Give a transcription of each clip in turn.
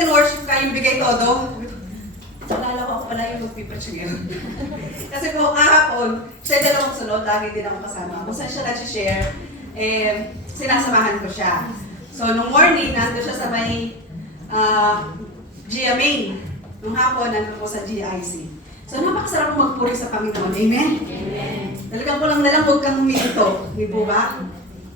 praise and worship ka, yung bigay todo. Nalala ko ako pala yung magpipreach ngayon. Kasi po kahapon, sa dalawang sunod, lagi din ako kasama. Kung saan siya nag-share, sinasamahan ko siya. So, nung morning, nandun siya sa may Gia Main. Nung hapon, nandun po sa GIC. So, napakasarap mo magpuri sa Panginoon. Amen? Amen. Talagang ko lang huwag kang huminto. Di po ba?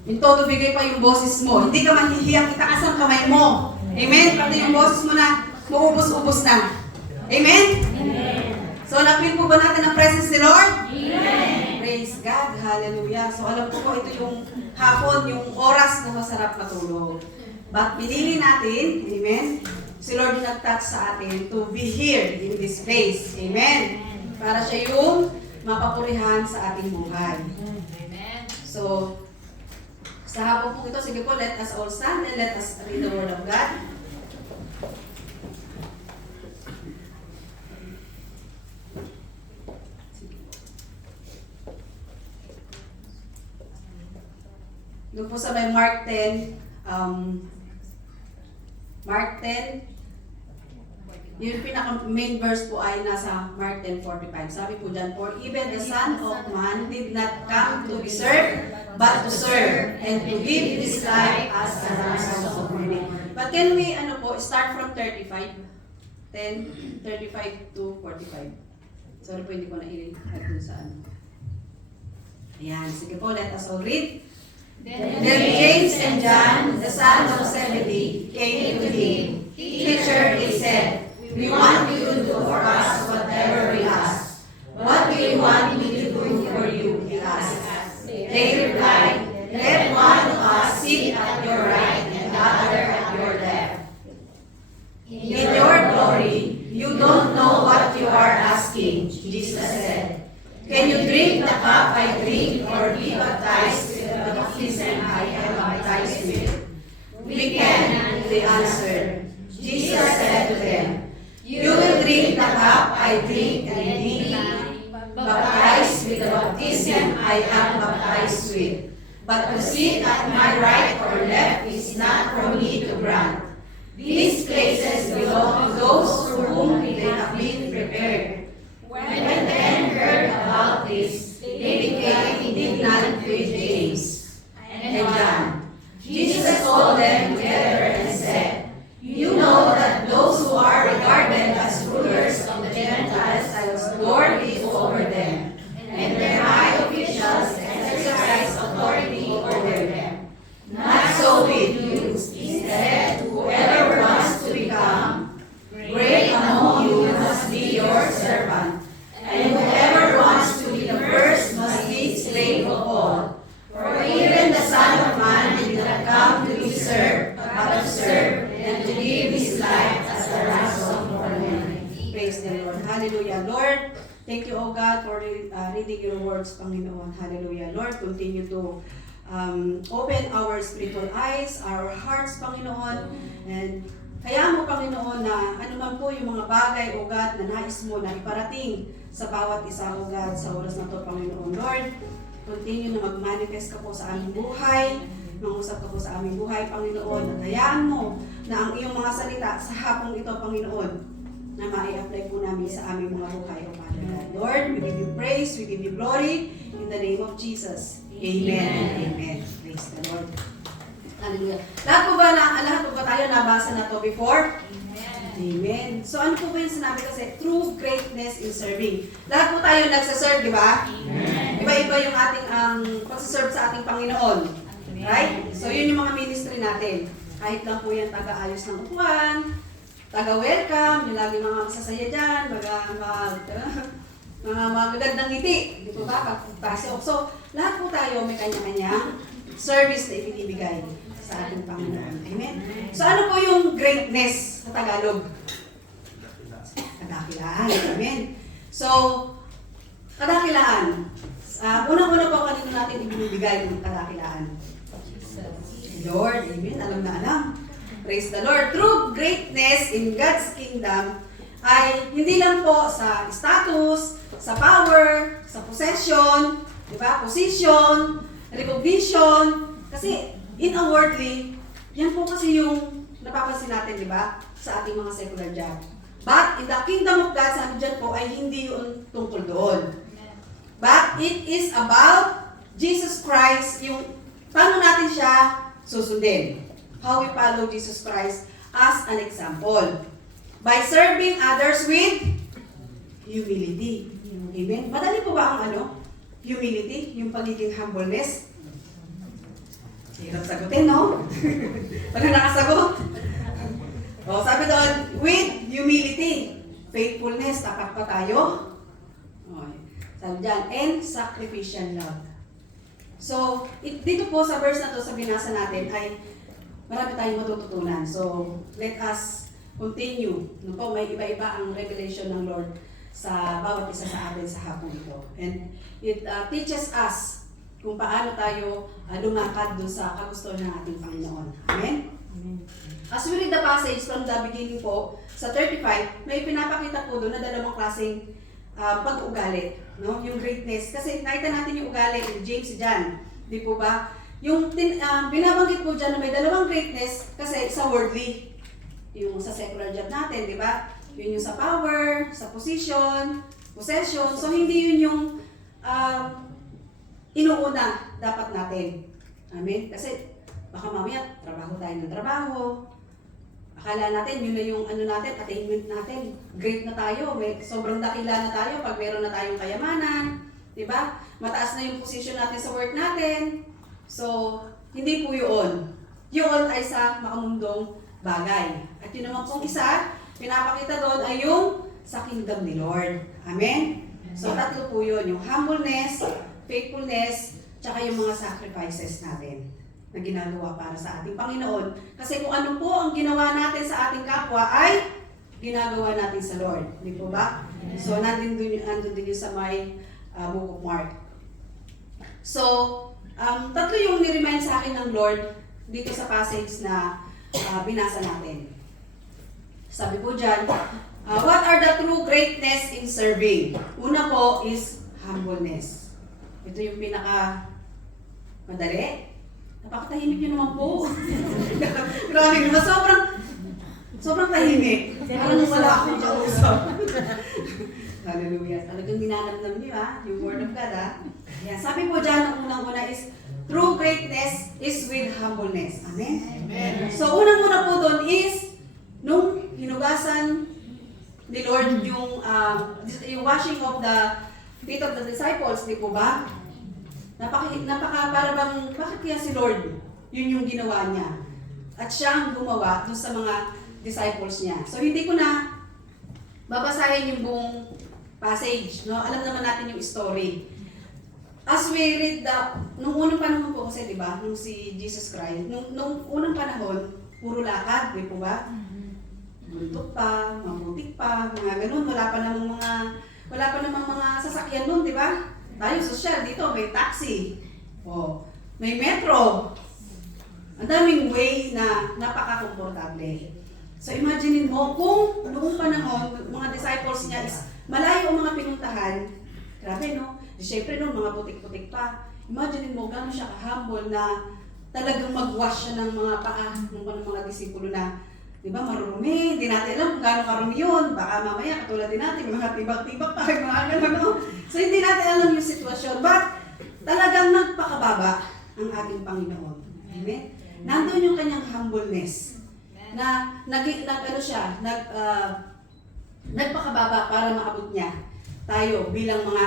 Yung todo bigay pa yung boses mo. Hindi ka mahihiyang, itaas ang kamay mo. Amen? Pati yung boses mo na, maubos-ubos na. Amen? Amen. So, na-feel po ba natin ang presence ni Lord? Amen. Praise God. Hallelujah. So, alam ko po ito yung hapon, yung oras na masarap matulog. But pinili natin, amen, si Lord yung nag-touch sa atin to be here in this place. Amen. Para siya yung mapapurihan sa ating buhay. Amen. So, sa hapon po ito, sige po, let us all stand and let us read the Word of God. Doon po sa may Mark 10, yung pinaka-main verse po ay nasa Mark 10:45. Sabi po dyan, for even the Son of Man did not come to be served, but to serve, and to give His life as a ransom for many. But can we, start from 35? 35 to 45. Sorry po, hindi ko na i-add dun sa ano. Ayan, sige po, let us all read. Then James and John, the sons of Zebedee, came to him. Teacher, they said, we want you to do for us whatever we ask. What do you want me to do for you? He asked. They replied, let one of us sit at your right and the other at your left. In your glory, you don't know what you are asking, Jesus said. Can you drink the cup I drink or be baptized with the baptism I am baptized with? We can, they answered. Jesus said to them, you will drink the cup I drink and be baptized with the baptism I am baptized with. But to sit at my right or left is not for me to grant. These places belong to those for whom they have been prepared. When the men heard about this, they became indignant with James and John. Jesus called them together and said, you know that those who are regarded as rulers of the Gentiles lord it over them, and their high officials exercise authority over them. Not so with you. Instead, whoever wants to become great among you must be your servant, and whoever wants to be the first must be slave of all. For even the Son of Man did not come to be served, but to serve, and to give His life as a ransom for many. Praise the Lord. Hallelujah. Lord, thank you, O God, for reading your words, Panginoon. Hallelujah. Lord, continue to open our spiritual eyes, our hearts, Panginoon, and kaya mo, Panginoon, na anuman po yung mga bagay, O God, na nais mo na iparating sa bawat isa, O God, sa oras na ito, Panginoon. Lord, continue na mag-manifest ka po sa aming buhay, mangusap ka po sa aming buhay, Panginoon, at hayaan mo na ang iyong mga salita sa hapong ito, Panginoon, na mai-apply po namin sa aming mga buhay, O Father God. Lord, we give you praise, we give you glory, in the name of Jesus. Amen. Amen. Praise the Lord. Hallelujah. Lahat po ba tayo nabasa na to before? Amen. So ano po ba yung sinabi kasi? True greatness in serving. Lahat po tayo nagsaserve, di ba? Iba-iba yung ating pagsaserve sa ating Panginoon. Right? So yun yung mga ministry natin. Kahit lang po yan taga-ayos ng upuan, taga-welcome, yung lagi mga masasaya dyan, mga magagandang ngiti. Di po ba? Pagpasok. So lahat po tayo may kanya-kanyang service na ibinibigay sa ating Panginoon. Amen? So ano po yung greatness sa Tagalog? Kadakilaan. Amen? So, kadakilaan. Unang-una po kanino natin ibinibigay ng kadakilaan? Lord. Amen? Alam na alam. Praise the Lord. True greatness in God's kingdom ay hindi lang po sa status, sa power, sa possession, di ba? Position, recognition. Kasi in a worldly, yan po kasi yung napapansin natin, di ba, sa ating mga secular job. But in the kingdom of God, sabi dyan po, ay hindi yun tungkol doon. But it is about Jesus Christ, yung paano natin siya susundin. How we follow Jesus Christ as an example. By serving others with humility. Amen? Madali po ba ang humility, yung pagiging humbleness? Hirap sagutin, no? Pag nakasagot. Sabi doon, with humility, faithfulness, tapat pa tayo. Sabi dyan, and sacrificial love. So, dito po sa verse na to, sa binasa natin, ay marami tayong matututunan. So, let us continue. May iba-iba ang revelation ng Lord sa bawat isa sa atin sa hapon ito. And it teaches us kung paano tayo lumakad doon sa kagustuhan ng ating Panginoon. Amen? Amen. As we read the passage from the beginning po, sa 35, may pinapakita po doon na dalawang klaseng pag-ugali. No? Yung greatness. Kasi nakita natin yung ugali ni James John. Di po ba? Yung binabanggit po dyan na may dalawang greatness kasi sa worldly. Yung sa secular job natin, di ba? Yun yung sa power, sa position, possession. So, hindi yun yung inuuna dapat natin. Amen? Kasi baka mamaya, trabaho tayo ng trabaho. Akala natin, yun na yung natin, attainment natin. Great na tayo. Sobrang dakila na tayo pag meron na tayong kayamanan. Diba? Mataas na yung position natin sa work natin. So, hindi po yun. Yun ay sa makamundong bagay. At yun naman pong isa, pinapakita doon ay yung sa kingdom ni Lord. Amen? So, tatlo po yun. Yung humbleness, faithfulness, tsaka yung mga sacrifices natin na ginagawa para sa ating Panginoon. Kasi kung ano po ang ginawa natin sa ating kapwa ay ginagawa natin sa Lord. Di po ba? So, nandun din yun sa may Book of Mark. So, tatlo yung niremind sa akin ng Lord dito sa passage na binasa natin. Sabi po dyan, what are the true greatness in serving? Una po is humbleness. Ito yung pinaka madali. Napakatahimik nyo naman po. Grabe naman, sobrang tahimik. Parang wala akong kausap. Hallelujah. Talagang dinanamnam niyo yung Word of God Yan. Sabi po dyan, ang unang-una is, true greatness is with humbleness. Amen? Amen. So, unang-una po doon is, nung hinugasan ni Lord yung washing of the feet of the disciples, di po ba? Para bang, bakit kaya si Lord? Yun yung ginawa niya. At siya ang gumawa dun sa mga disciples niya. So, hindi ko na babasahin yung buong passage. No? Alam naman natin yung story. As we read nung unang panahon po kasi, di ba? Nung si Jesus Christ, nung unang panahon, puro lakad, di po ba? Buntot pa, mabutik pa, mga ganun. Wala pa namang mga sasakyan nun, di ba? Tayo social dito, may taxi. May metro. Ang daming way na napaka-komportable. So imagine mo, kung noong panahon, mga disciples niya is malayo ang mga pinuntahan, grabe no? Siyempre no, mga putik-putik pa. Imagine mo, gano'n siya ka-humble na talagang mag-wash siya ng mga paa ng mga disipulo na, di ba, marumi, hindi natin alam kung gano'ng karumi yun. Baka mamaya, katulad din natin, mga tibak-tibak pa, mga gano'n, no? So hindi natin alam yung sitwasyon. But talagang nagpakababa ang ating Panginoon. Amen? Nandun yung kanyang humbleness na nagpakababa para maabot niya tayo bilang mga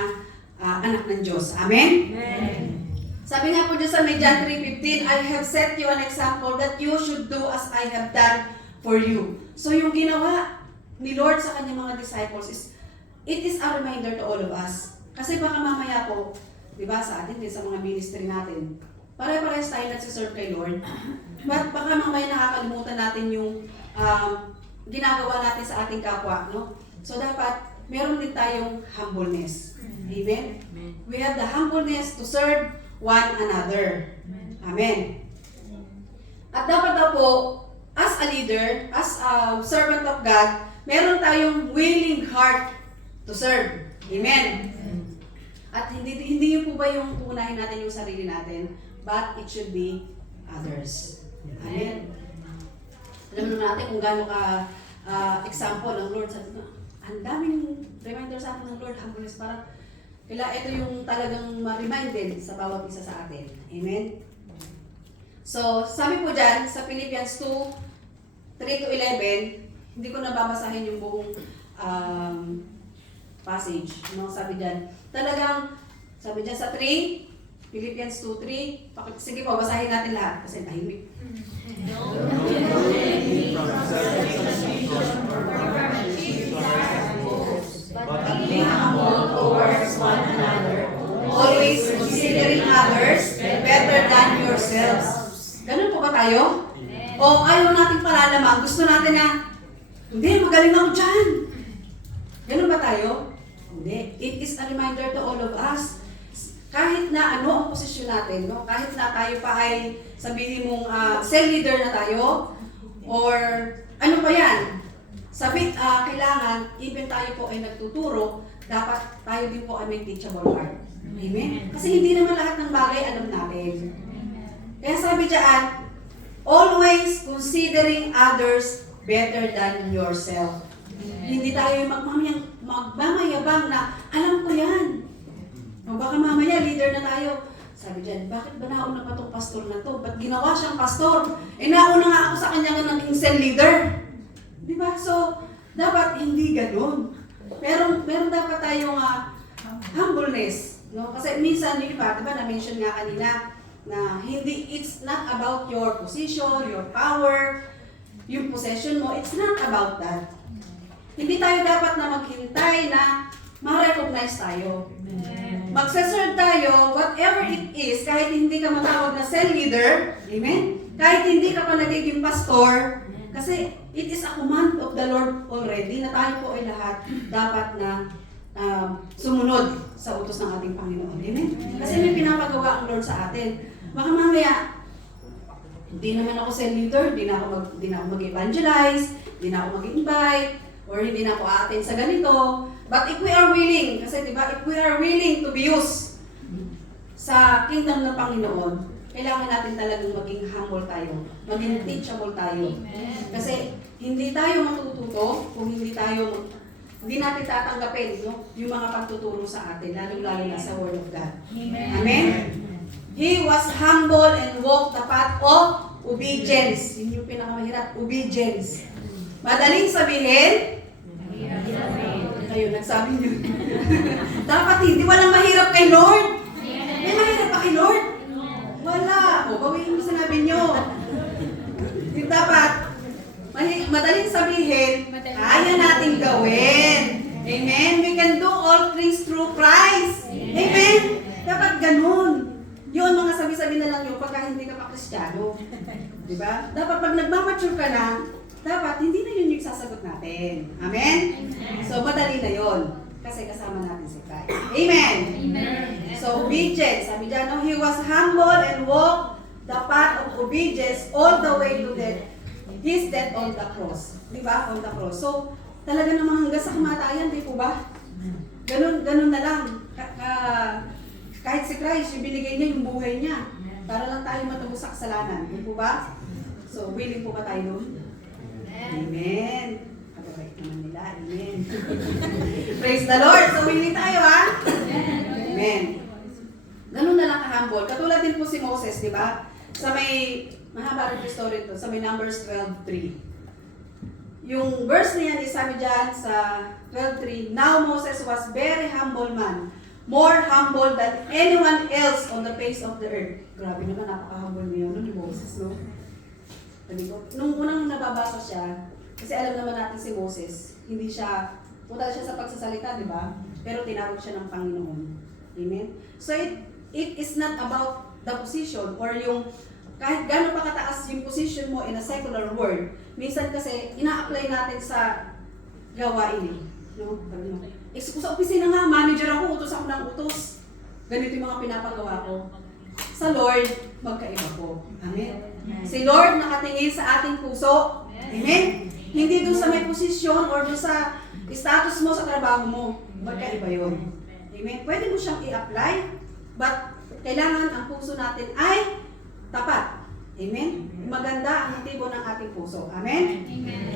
anak ng Diyos. Amen? Amen. Sabi nga po dyan sa John 3:15, I have set you an example that you should do as I have done for you. So yung ginawa ni Lord sa kanyang mga disciples it is a reminder to all of us. Kasi baka mamaya po, di ba, sa atin din, sa mga ministry natin, pare-parehas tayo nagsiserve kay Lord. But baka mamaya nakakalimutan natin yung ginagawa natin sa ating kapwa, no? So dapat meron din tayong humbleness. Amen? We have the humbleness to serve one another. Amen. At dapat daw po, as a leader, as a servant of God, meron tayong willing heart to serve. Amen. At hindi yun po ba yung unahin natin yung sarili natin, but it should be others. Amen. Alam naman natin kung gaano ka example ng Lord. Sabi ko, ang daming reminder sa atin ng Lord, humbleness, para ito yung talagang ma-remind din sa bawat isa sa atin. Amen? So, sabi po dyan, sa Philippians 2, 3-11, hindi ko nababasahin yung buong passage. No? Sabi dyan, talagang, sabi dyan sa 3, Philippians 2:3. Sige po, basahin natin lahat kasi tahimik. But be humble towards one another, always considering others better than yourselves. Ganun po ba tayo? O ayaw nating palalaman, gusto natin na, hindi, magaling ako dyan. Ganun ba tayo? Hindi. It is a reminder to all of us. Kahit na ano ang posisyon natin, no? Kahit na tayo pa ay sabihin mong cell leader na tayo, or ano pa yan, kailangan, even tayo po ay nagtuturo, dapat tayo din po ay may teachable heart. Amen? Kasi hindi naman lahat ng bagay alam natin. Kaya sabi dyan, always considering others better than yourself. Hindi tayo magmamayabang na, alam ko yan. O baka mamaya, leader na tayo. Sabi dyan, bakit ba nauna pa itong pastor na to? Ba't ginawa siyang pastor? Nauna nga ako sa kanya nga naging cell leader. Di ba? So, dapat hindi ganun. Meron dapat tayong humbleness. No? Kasi minsan, di ba, na-mention nga kanina, na it's not about your position, your power, yung possession mo, it's not about that. Hindi tayo dapat na maghintay na ma-recognize tayo. Magsaserve tayo, whatever it is, kahit hindi ka matawag na cell leader, amen? Kahit hindi ka pa nagiging pastor, kasi it is a command of the Lord already na tayo po ay lahat dapat na sumunod sa utos ng ating Panginoon. Amen? Kasi may pinapagawa ang Lord sa atin. Baka mamaya, hindi naman ako cell leader, hindi na ako mag-evangelize, hindi na ako mag-invite, or hindi na ako aaten sa ganito. But if we are willing, kasi diba, if we are willing to be used sa kingdom ng Panginoon, kailangan natin talagang maging humble tayo, maging teachable tayo. Kasi hindi tayo matututo kung hindi natin tatanggapin, no, yung mga pagtuturo sa atin, lalo-lalo na sa Word of God. Amen? He was humble and walked the path of obedience. Yun yung pinakamahirap, obedience. Madaling sabihin, kayo nagsabi niyo. Dapat hindi, walang mahirap kay Lord. May mahirap pa kay Lord? Wala. O, bawiin mo sinabi niyo. Dapat, madaling sabihin, kaya nating gawin. Amen? We can do all things through Christ. Amen? Dapat ganun. Yun, mga sabi-sabi na lang yun pagka hindi ka pa Kristiyano. Diba? Dapat pag nagmamature ka na, dapat hindi na yun yung sasagot natin. Amen? So, madali na yun. Kasi kasama natin si Christ. Amen? So, obedience. Sabi dyan, no, he was humble and walked the path of obedience all the way to death. His death on the cross. Diba? On the cross. So, talaga namang hanggang sa kamatayan, di po ba? Ganun na lang. Kahit si Christ, yung binigay niya yung buhay niya. Para lang tayo matubos sa kasalanan. Di po ba? So, willing po ba tayo nun? Amen. Pag-right naman nila. Amen. Praise the Lord. So, willing tayo, ha? Amen. Ganun na lang ka-humble. Katulad din po si Moses, di ba? Sa may, mahaba rin yung story ito, sa may Numbers 12:3. Yung verse na yan, sabi dyan sa 12:3, Now Moses was very humble man, more humble than anyone else on the face of the earth. Grabe naman, napaka-humble niya ni Moses, no? Nung unang nababasa siya, kasi alam naman natin si Moses, hindi siya, putal siya sa pagsasalita, di ba? Pero tinawag siya ng Panginoon. Amen? So it is not about the position or yung kahit gano'n pa kataas yung position mo in a secular world. Minsan kasi ina-apply natin sa gawain eh. No? Sa opisina nga, manager ako, utos ako ng utos. Ganito yung mga pinapagawa ko. Sa Lord, magkaiba po. Amen? Si Lord nakatingin sa ating puso. Amen? Hindi dun sa may posisyon or dun sa status mo sa trabaho mo. Magkaiba yun. Amen? Pwede mo siyang i-apply, but kailangan ang puso natin ay tapat. Amen? Maganda ang motibo ng ating puso. Amen?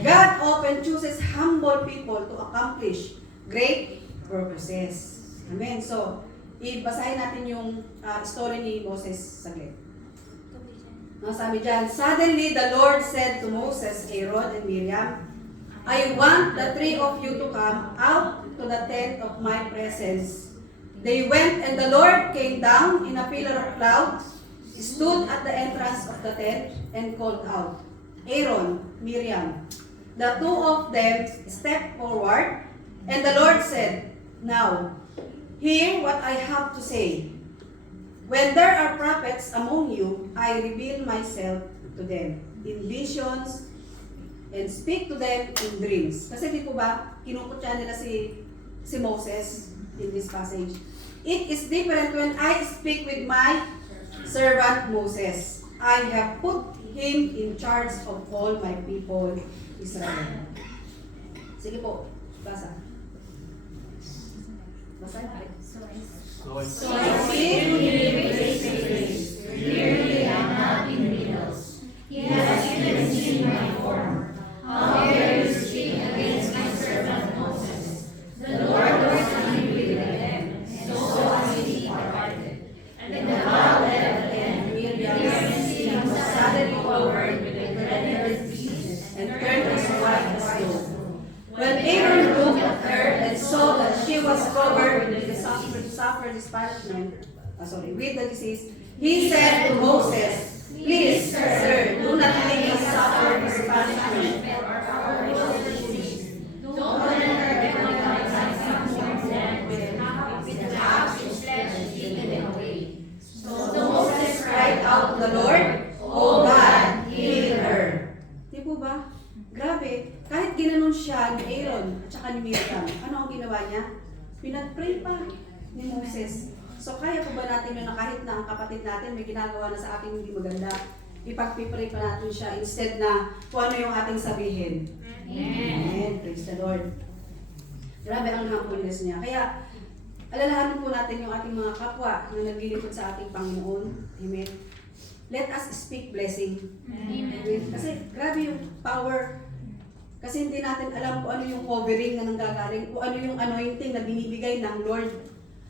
God often chooses humble people to accomplish great purposes. Amen? So, ibasahin natin yung story ni Moses saglit. Sabi dyan, suddenly the Lord said to Moses, Aaron, and Miriam, I want the three of you to come out to the tent of my presence. They went, and the Lord came down in a pillar of cloud, stood at the entrance of the tent, and called out, Aaron, Miriam. The two of them stepped forward, and the Lord said, Now, hear what I have to say. When there are prophets among you, I reveal myself to them in visions and speak to them in dreams. Kasi di po ba, kinukutya nila si Moses in this passage. It is different when I speak with my servant Moses. I have put him in charge of all my people, Israel. Sige po, basa. Basa natin. So I speak to him face to face, clearly and not in riddles. He has even seen my form. How dare you speak against my servant Moses? The Lord was angry with them, and so has he departed. And the cloud led again, Miriam was suddenly covered with a red pieces, and turned as white as snow. When Aaron looked at her and saw that she was covered with the suffered disparagement, with the disease, he said to Moses, Please, sir, do not make us suffer disparagement. Don't let her recognize some of them with the axe of flesh and taken them away. So Moses cried out to the Lord, Oh God, heal her. Di po ba? Grabe, kahit ginanon siya ni Aaron at saka ni Miriam, ano ang ginawa niya? Pinag-pray pa ni Moses. So kaya po ba natin yun na kahit na ang kapatid natin may ginagawa na sa ating hindi maganda, ipag-pray pa natin siya instead na kung ano yung ating sabihin. Amen. Praise the Lord. Grabe ang humbleness niya. Kaya alalahanin po natin yung ating mga kapwa na naglilingkod sa ating Panginoon. Amen. Let us speak blessing. Amen. Kasi grabe yung power. Kasi hindi natin alam kung ano yung covering na nanggagaling, kung ano yung anointing na binibigay ng Lord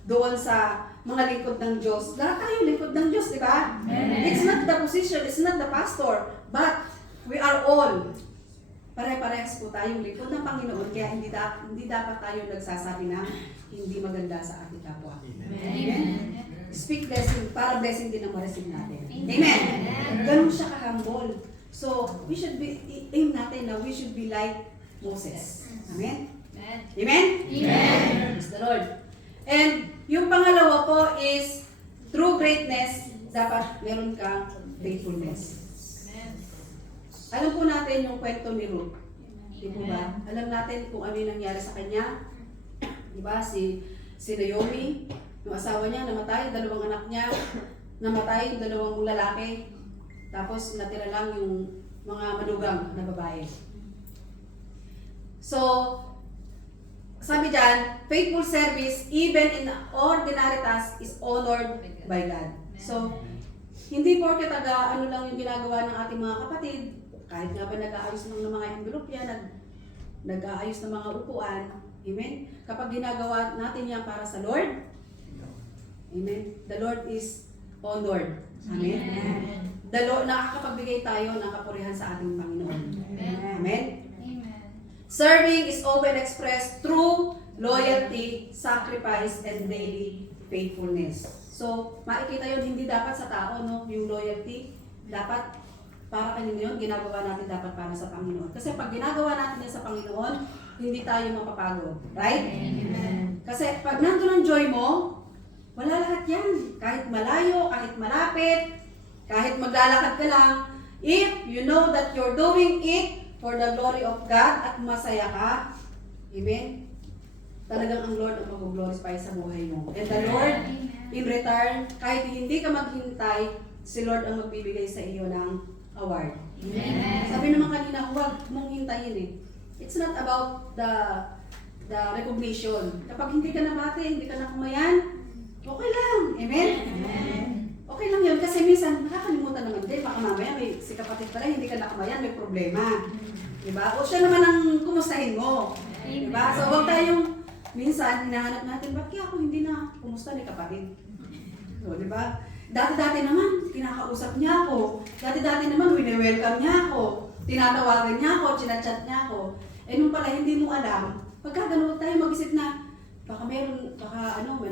doon sa mga lingkod ng Diyos. Lahat tayo lingkod ng Diyos, di ba? It's not the position, it's not the pastor, but we are all. Pare-parehas po tayong lingkod ng Panginoon, kaya hindi dapat tayo nagsasabi na hindi maganda sa ating kapwa. Amen. Speak blessing, para blessing din ang ma-receive natin. Amen. Ganun siya ka-humble. So, we should be, aim natin na we should be like Moses. Amen? Amen? Amen. Praise the Lord. And yung pangalawa po is, through greatness, dapat meron kang faithfulness. Alam po natin yung kwento ni Ruth. Di po ba? Alam natin kung ano yung nangyari sa kanya. Di ba? Si Naomi, yung asawa niya, namatay, dalawang anak niya, namatay, dalawang lalaki. Tapos natira lang yung mga manugang na babae. So, sabi dyan, faithful service, even in ordinary task, is honored by God. So, hindi porke ano lang yung ginagawa ng ating mga kapatid, kahit nga ba nag-aayos ng mga envelope yan, nag-aayos ng mga upuan, amen? Kapag ginagawa natin yan para sa Lord, amen? The Lord is honored. Amen? Amen. The Lord, nakakapagbigay tayo ng kapurihan sa ating Panginoon. Amen? Amen? Serving is often expressed through loyalty, sacrifice, and daily faithfulness. So, makikita yun, hindi dapat sa tao, no? Yung loyalty, dapat para kanino yun, ginagawa natin dapat para sa Panginoon. Kasi pag ginagawa natin yan sa Panginoon, hindi tayo mapapagod. Right? Amen. Kasi pag nandun ang joy mo, wala lahat yan. Kahit malayo, kahit malapit, kahit maglalakad ka lang, if you know that you're doing it for the glory of God at masaya ka, amen? Talagang ang Lord ang mag-glorify sa buhay mo. And the Lord, in return, kahit hindi ka maghintay, si Lord ang magbibigay sa iyo ng award. Amen? Sabi naman kanina, huwag mong hintayin eh. It's not about the recognition. Kapag hindi ka nabati, hindi ka nakumayan, okay lang. Amen? Amen. Okay okay lang yun kasi minsan nakakalimutan naman din. Baka mamaya may si kapatid pala, hindi ka nakamayan, may problema. Diba? O siya naman ang kumustahin mo. Diba? So huwag tayong minsan hinahanap natin, ba't kaya ako hindi na kumusta ni kapatid? So, diba? Dati-dati naman, kinakausap niya ako. Dati-dati naman, wini-welcome niya ako. Tinatawagan niya ako, chinachat niya ako. Eh nung pala hindi mo alam, pagka ganun tayo mag-isip na, baka may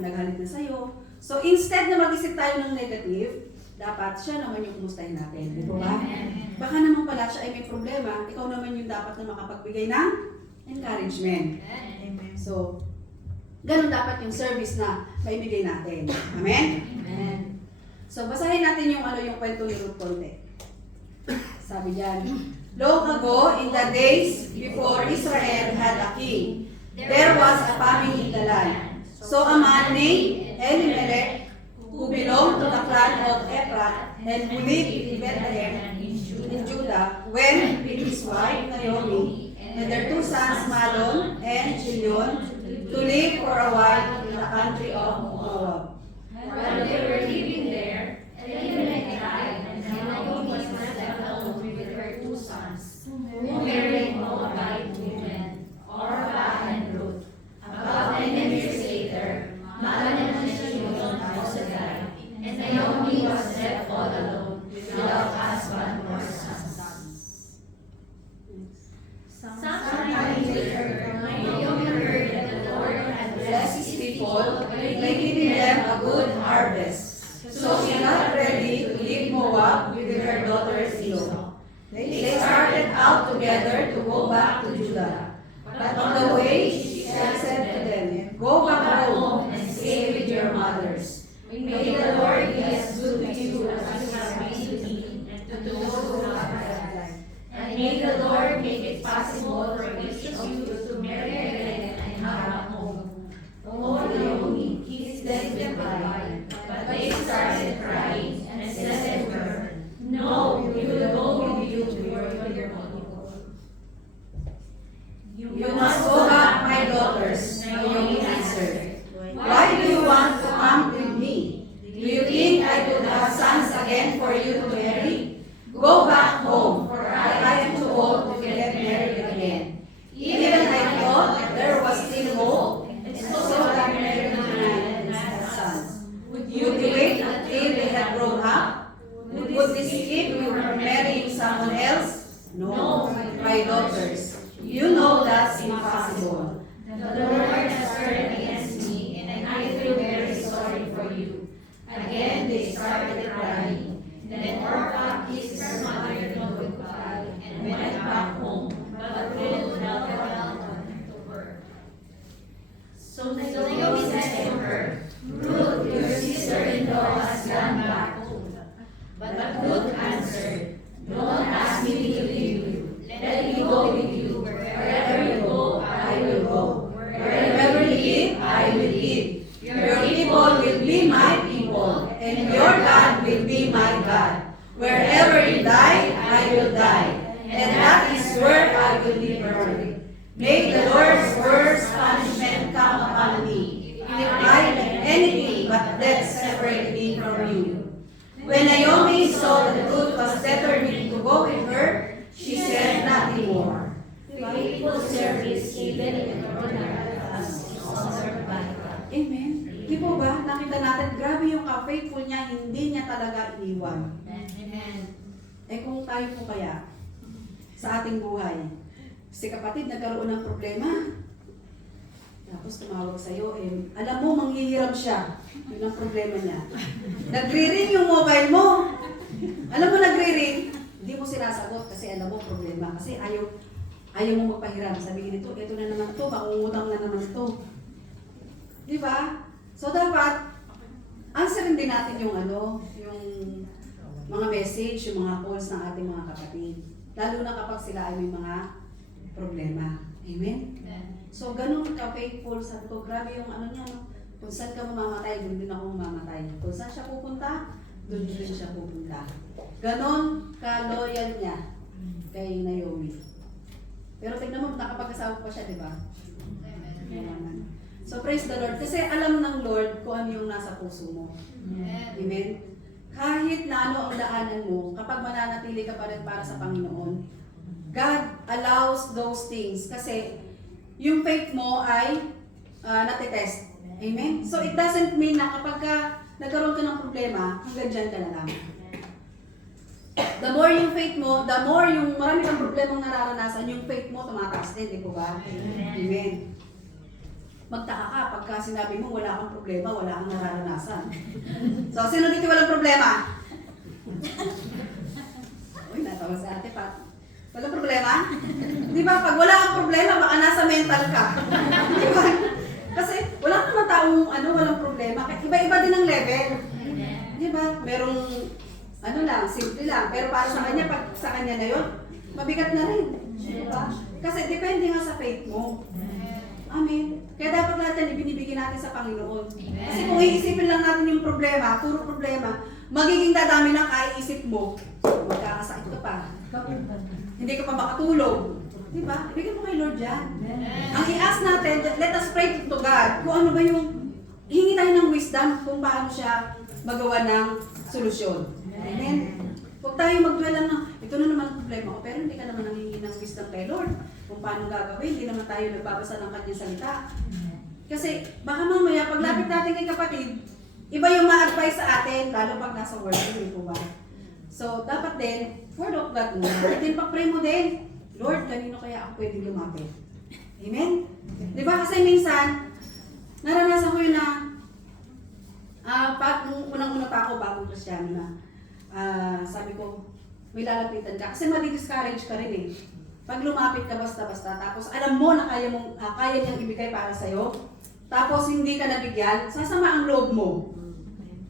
naghalit na sa'yo. So instead na mag-isip tayo ng negative, dapat siya naman yung kumustahin natin. Di ba? Baka naman pala siya ay may problema, ikaw naman yung dapat na makapagbigay ng encouragement. So, ganun dapat yung service na maibigay natin. Amen? So, basahin natin yung kwento ni Ruth konti. Sabi diyan, long ago, in the days before Israel had a king, there was a famine in the land. So a man named Elimelech, who belonged to the clan of Ephrath, and who lived in Bethlehem in Judah, went with his wife Naomi and their two sons Mahlon and Chilion to live for a while in the country of Moab. While they were living there, Elimelech died, and Naomi was left alone with her two sons, who married Moabite women, Orpah and Ruth. About 10 years later, Mahlon and Chilion also died, and Naomi was left all alone, without husband or sons. Sometime later, Naomi heard that the Lord had blessed his people by giving them a good harvest. So she got ready to leave Moab with her daughters-in-law. They started out together to go back to Judah. But on the way, she said to them, "Go back home and stay with your mothers. May the Lord be as good to you as you have been to me and to those who have died. And may the Lord make it possible for each of you to marry again and have a home." Oh, Naomi kissed them goodbye, but they started crying and said to her, "No, we will go with you to your people." "You must go back, my daughters," Naomi answered. "Why do you want to come with me? Do you think I could have sons again for you to marry? Go back home, for I am too old to get married again." Even I thought there was still hope, and so I married a man and had sons. Would you wait until they had grown up? Would this keep you from marrying someone else? No, my daughters. You know that's impossible. The Lord has turned against me, and I feel very sorry for you. Again they started crying. Then Orpah kissed her mother-in-law goodbye and went back home, but Ruth held on to her. So Naomi said to her, "Ruth, your sister-in-law has gone back home." But Ruth answered, "Don't ask me to leave you. Let me go with you. Wherever you go, I will go. Wherever you live, I will live. Your people will be my people, and your God will be my God. Wherever you die, I will die, and that is where I will be buried. May the Lord's worst punishment come upon me, if I have anything but death separate me from you." When Naomi saw that Ruth was determined to go with her, she said nothing more. Faithful service even in ordinary tasks is honored by God. Amen. Di po ba? Nakita natin, grabe yung ka-faithful niya, hindi niya talaga iniwan. Amen. Eh kung tayo po kaya, sa ating buhay, si kapatid nagkaroon ng problema, tapos tumawag sa'yo, alam mo, manghihiram siya. Yun ang problema niya. Nagre-ring yung mobile mo. Alam mo, nagre-ring. Hindi mo sinasagot kasi alam mo problema. Kasi ayaw mo magpahiram. Sabihin nito, ito na naman to, makungutang na naman to. Di ba? So dapat, answerin din natin yung yung mga message, yung mga calls ng ating mga kapatid. Lalo na kapag sila ay may mga problema. Amen? So, ganun ka-faithful. Sabi ko, grabe yung niya, no? Kung saan ka mamamatay, doon din ako mamamatay. Kung saan siya pupunta, doon din siya pupunta. Ganon ka-loyal niya kay Naomi. Pero tignan mo, nakapag-asawa pa siya, di ba? Amen. So, praise the Lord. Kasi alam ng Lord kung ano yung nasa puso mo. Amen? kahit na ano ang daanan mo, kapag mananatili ka pa rin para sa Panginoon, God allows those things kasi yung faith mo ay natitest. Amen? So it doesn't mean na kapag nagkaroon ka ng problema, hanggang dyan ka na lang. The more yung faith mo, the more yung marami kang problemang nararanasan, yung faith mo tumataas din, di po ba? Amen. Magtaka ka pagka sinabi mo wala kang problema, wala kang nararanasan. So, sino dito walang problema? Uy, natawa si ate Pat. Walang problema? Di ba? Pag wala kang problema, baka nasa mental ka. Di ba? Kasi wala naman taong walang problema. Iba-iba din ang level. Di ba? Merong lang, simple lang. Pero para sa kanya, pag sa kanya na yun, mabigat na rin. Di ba? Kasi depende nga sa faith mo. Amen. Kaya dapat lahat yan ibinibigay natin sa Panginoon. Kasi kung iisipin lang natin yung problema, puro problema, magiging dadami ng kaiisip mo. Magkakasakit ka pa. Hindi ka pa makatulog. Diba? Ibigay mo kay Lord yan. Ang i-ask natin, let us pray to God kung ano ba yung, hingi tayo ng wisdom kung paano siya magawa ng solusyon. Amen. Huwag tayo mag-dwell lang ng, ito na naman ang problema ko, pero hindi ka naman nangingi ng wisdom kay Lord. Kung paano gagawin, hindi naman tayo nagbabasa ng kanyang salita. Kasi baka mamaya, paglapit natin kay kapatid, iba yung ma-advise sa atin, lalo pag nasa work, hindi po ba? So, dapat din, word of God mo. At din pag-pray mo din, Lord, kanino kaya ako pwede lumapit? Amen? Di ba? Kasi minsan, naranasan ko yun na, nung unang-una pa ako, bagong Kristiyano na, sabi ko, may lalapitan ka. Kasi madi-discourage ka rin eh. Pag lumapit ka basta-basta, tapos alam mo na kaya niyang ibigay para sa'yo, tapos hindi ka nabigyan, sasama ang loob mo.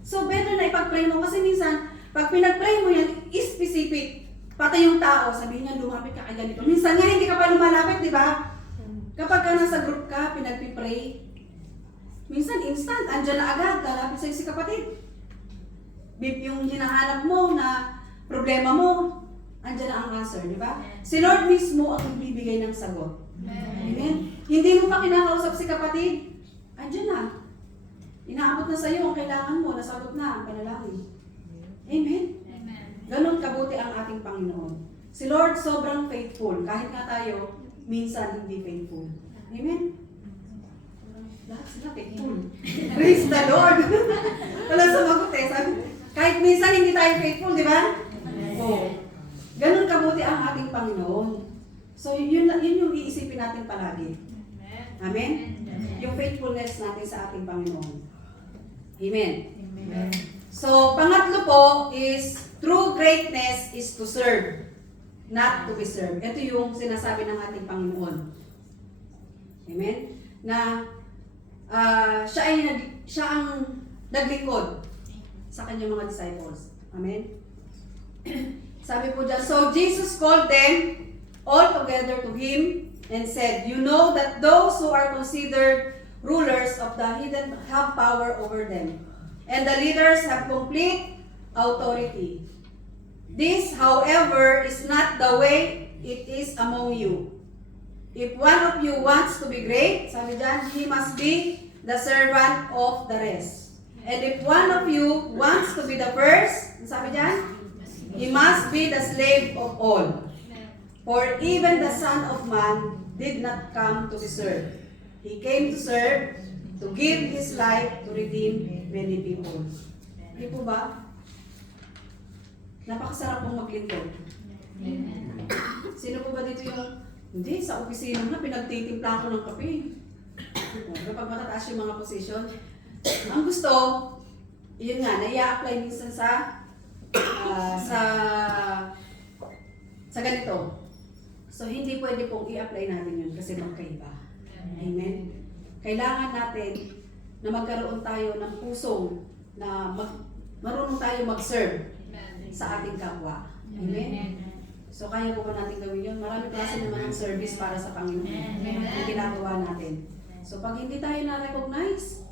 So, better na ipag-pray mo. Kasi minsan, pag pinag-pray mo yan, specific. Pati yung tao, sabihin niya, lumapit ka kay ganito. Minsan nga, hindi ka pa lumalapit, di ba? Kapag ka nasa group ka, pinag-pray, minsan instant, andyan na agad, lalapit sa'yo si kapatid. Yung hinahanap mo na problema mo, andyan na ang answer, di ba? Si Lord mismo ang bibigay ng sagot. Amen? Hindi mo pa kinakausap si kapatid, andyan na. Inaabot na sa'yo ang kailangan mo, nasagot na ang panalangin. Amen? Ganon kabuti ang ating Panginoon. Si Lord sobrang faithful, kahit nga tayo, minsan hindi faithful. Amen? Lahat sila faithful. Praise the Lord! Wala sumagot eh. Kahit minsan hindi tayo faithful, di ba? Oo. Ganon kabuti ang ating Panginoon. So, yun yung iisipin natin palagi. Amen? Yung faithfulness natin sa ating Panginoon. Amen? So, pangatlo po is, true greatness is to serve, not to be served. Ito yung sinasabi ng ating Panginoon. Amen? Na siya ang naglingkod sa kanyang mga disciples. Amen? Sabi po dyan, so Jesus called them all together to him and said, you know that those who are considered rulers of the heathen have power over them, and the leaders have complete authority. This, however, is not the way it is among you. If one of you wants to be great, sabi dyan, he must be the servant of the rest. And if one of you wants to be the first, sabi dyan, he must be the slave of all. For even the Son of Man did not come to be served. He came to serve, to give his life to redeem many people. Hindi po ba? Napakasarap pong maglingkod. Sino po ba dito yung, hindi, sa opisina na pinagtitimpla ko ng kape. Kapag matataas yung mga posisyon, ang gusto, yun nga, nai-apply minsan sa ganito. So, hindi pwede pong i-apply natin yun kasi magkaiba. Amen? Kailangan natin na magkaroon tayo ng pusong na marunong tayo mag-serve sa ating kapwa. Amen? So, kaya po ba natin gawin yun? Marami klase naman ng service para sa Panginoon. Ang ginagawa natin. So, pag hindi tayo na-recognize,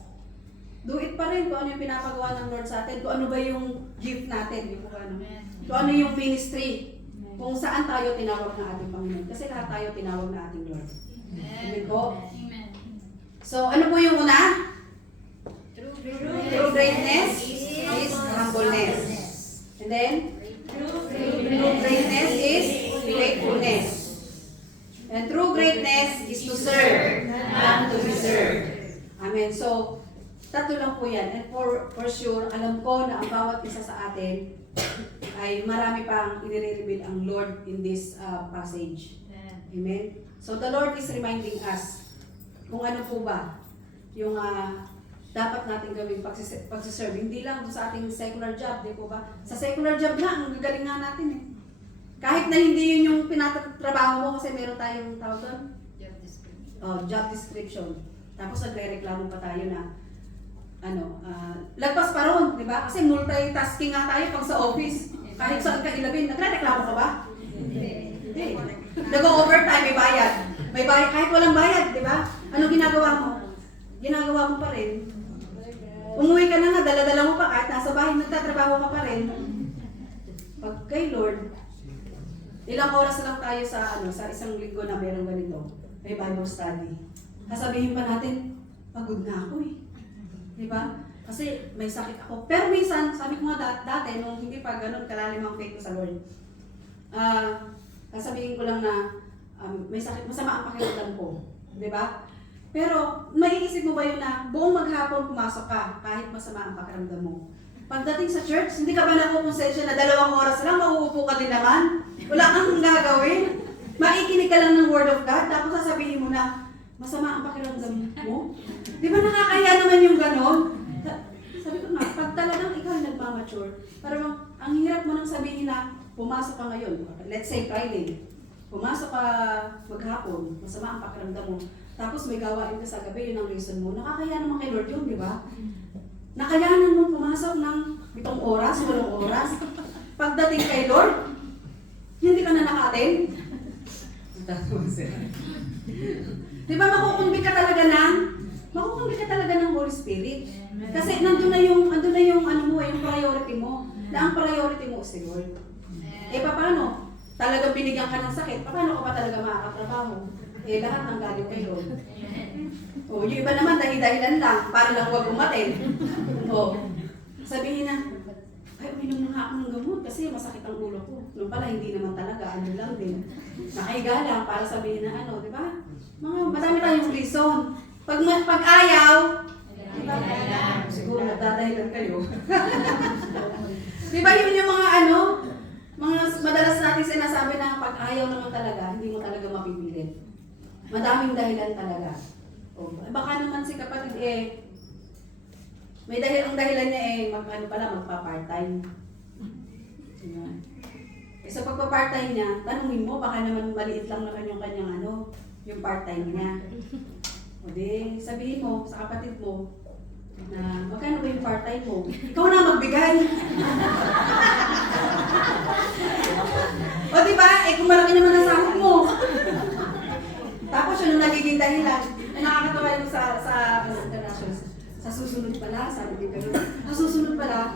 do it pa rin kung ano yung pinapagawa ng Lord sa atin, kung ano ba yung gift natin, di po ba, no? Kung ano yung ministry, kung saan tayo tinawag ng ating Panginoon. Kasi lahat tayo tinawag ng ating Lord. Amen po? So, ano po yung una? True greatness is humbleness. And then, true greatness is faithfulness. And true greatness is to serve, not to be served. Amen. So, tatlo lang po yan. And for sure, alam ko na ang bawat isa sa atin ay marami pang i-reveal ang Lord in this passage. Amen. So, the Lord is reminding us kung ano po ba yung dapat natin gawing pagsiserve. Hindi lang sa ating secular job, di po ba? Sa secular job na, ang gagaling nga natin eh. Kahit na hindi yun yung pinatrabaho mo kasi meron tayong tawag doon? Job description. Tapos nagre-reklamo pa tayo na lagpas pa ron, di ba? Kasi multitasking nga tayo pag sa office. Kahit saan ka ilagay, nagre-reklamo ka ba? Hindi. Nag-overtime, may bayad. May bayad, kahit walang bayad, di ba? Anong ginagawa mo? Ginagawa mo pa rin. Umuwi ka na nga, dala-dala mo pa, kahit nasa bahay, nagtatrabaho ka pa rin. Pag kay Lord, ilang oras lang tayo sa isang linggo na meron ganito, may Bible study. Sasabihin pa natin, pagod na ako eh. Di ba? Kasi may sakit ako. Pero minsan, sabi ko nga dati, nung hindi pa ganun kalalim ang faith ko sa Lord, sasabihin ko lang na may sakit, masama ang pakiramdam ko. Di ba? Pero, maiisip mo ba yun na buong maghapon pumasok ka kahit masama ang pakiramdam mo? Pagdating sa church, hindi ka ba nakukonsensya na 2 oras lang, mauupo ka din naman? Wala kang gagawin? Maikinig ka lang ng Word of God, tapos sasabihin mo na masama ang pakiramdam mo? Di ba nakakaya naman yung ganon? Sabi ko nga, pag talagang ikaw ay nagmamature, parang ang hirap mo nang sabihin na pumasok ka ngayon, let's say Friday, pumasok ka maghapon, masama ang pakiramdam mo, tapos may gawain ka sa gabi, yun ang reason mo. Nakakaya naman kay Lord yun, di ba? Nakayanan mo pumasok ng 7 oras, 8 oras. Pagdating kay Lord, hindi ka na naka-attend. Di ba makukumbit ka talaga ng Holy Spirit. Kasi nandun na yung yung priority mo. Na ang priority mo si Lord. Eh paano? Talagang binigyan ka ng sakit, paano ka pa talaga makakatrabaho? Eh lahat ng galing kay Lord. O, yung iba naman dahilan lang, para lang huwag umatin. O, sabihin na, ay, uminom na nga ako ng gamot kasi masakit ang ulo ko. Nung pala, hindi naman talaga, ano lang din. Nakahiga lang para sabihin na di ba? Madami tayong reason. Pag ayaw, siguro nagdadahilan kayo. Di ba yun yung mga mga madalas natin sinasabi na pag ayaw naman talaga, hindi mo talaga mapipilit. Madaming dahilan talaga. O, baka naman si kapatid may ang dahilan niya magpa-part-time. So pagpa-part-time niya, tanungin mo, baka naman maliit lang naman yung kanyang yung part-time niya. O di, sabihin mo sa kapatid mo, na magkano ba yung part-time mo? Ikaw na magbigay. O di ba? Kung malaki naman ang sahod mo. Tapos yun ang nagiging dahilan. Nakakatawa yung sa susunod pala, sabi ko gano'n. Sa susunod pala,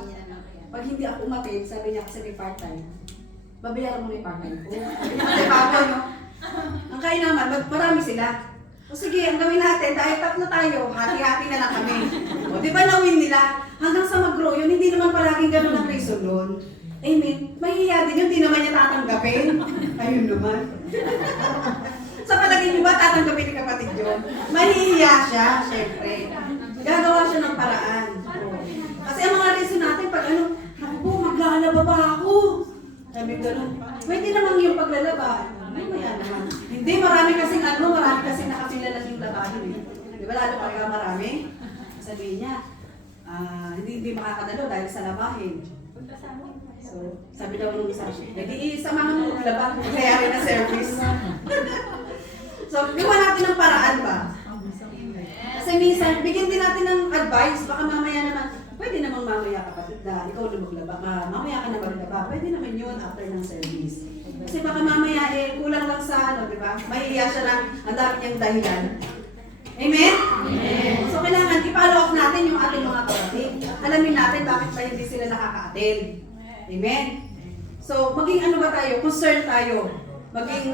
pag hindi ako umatid, sabi niya kasi may part-time, babayaran mo na yung part-time ko. Kasi bago, no? Ang kain naman, marami sila. O sige, ang gawin natin, dahil 3 tayo, hati-hati na lang kami. O di ba na-win nila? Hanggang sa mag-grow yun, hindi naman palaging gano'n ang reason doon. Amen. Mahihiya din yun, hindi naman niya tatanggapin. Ayun naman. Sa palagay niyo ba tatanggapin ni kapatid yun? Mahihiya siya, syempre. Gagawa siya ng paraan. Kasi ang mga reason natin, pag maglalaba ba ako? Sabi gano'n. Pwede naman yung paglalaba. Mamaya naman. Hindi, marami kasing nakapila lang yung labahin eh. Di ba lalo pagka marami? Sabihin niya, hindi makakadalo dahil sa labahin. So, sabi daw nung isa, samahan mo maglaba, kaya rin na service. So, gawa natin ng paraan ba? Kasi minsan, bigyan din natin ng advice, baka mamaya naman, pwede namang mamaya kapatid na ikaw na maglaba, mamaya ka na maglaba, pwede naman yun after ng service. Kasi baka mamaya kulang lang sa di ba? Mahihiya siya na ang dami niyang dahilan. Amen? Amen. So, kailangan i-follow up natin yung ating mga kapatid. Alamin natin bakit ba hindi sila nakaka-attend. Amen? So, maging concerned tayo. Maging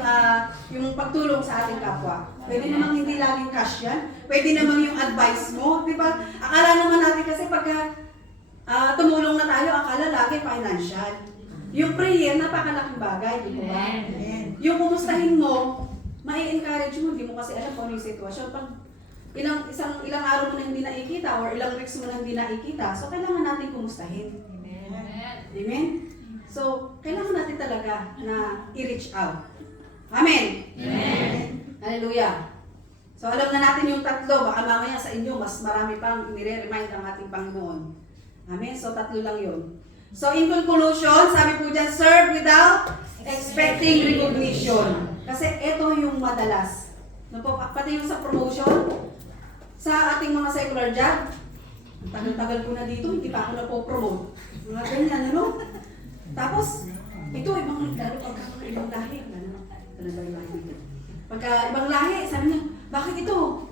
yung pagtulong sa ating kapwa. Pwede namang hindi laging cash yan. Pwede namang yung advice mo. Di ba? Akala naman natin kasi pagka tumulong na tayo, akala lagi financial. Yung prayer, napakalaking bagay, di ba? Yung kumustahin mo, mai-encourage mo, hindi mo kasi alam kung ano yung sitwasyon. Pag ilang araw mo na hindi nakikita or ilang weeks mo na hindi nakikita, so kailangan natin kumustahin. Amen? So, kailangan natin talaga na i-reach out. Amen? Hallelujah. So, alam na natin yung tatlo. Baka mamaya sa inyo, mas marami pang nire-remind ang ating Panginoon. Amen? So, tatlo lang yun. So, in conclusion, sabi po dyan, serve without expecting recognition. Kasi ito yung madalas. Pati yung sa promotion, sa ating mga secular job, tagal-tagal ko na dito, hindi pa ako napopromote. Mga ganyan, ano? Tapos, ito, ibang lahi, pagka ibang lahi, sabi niya, bakit ito?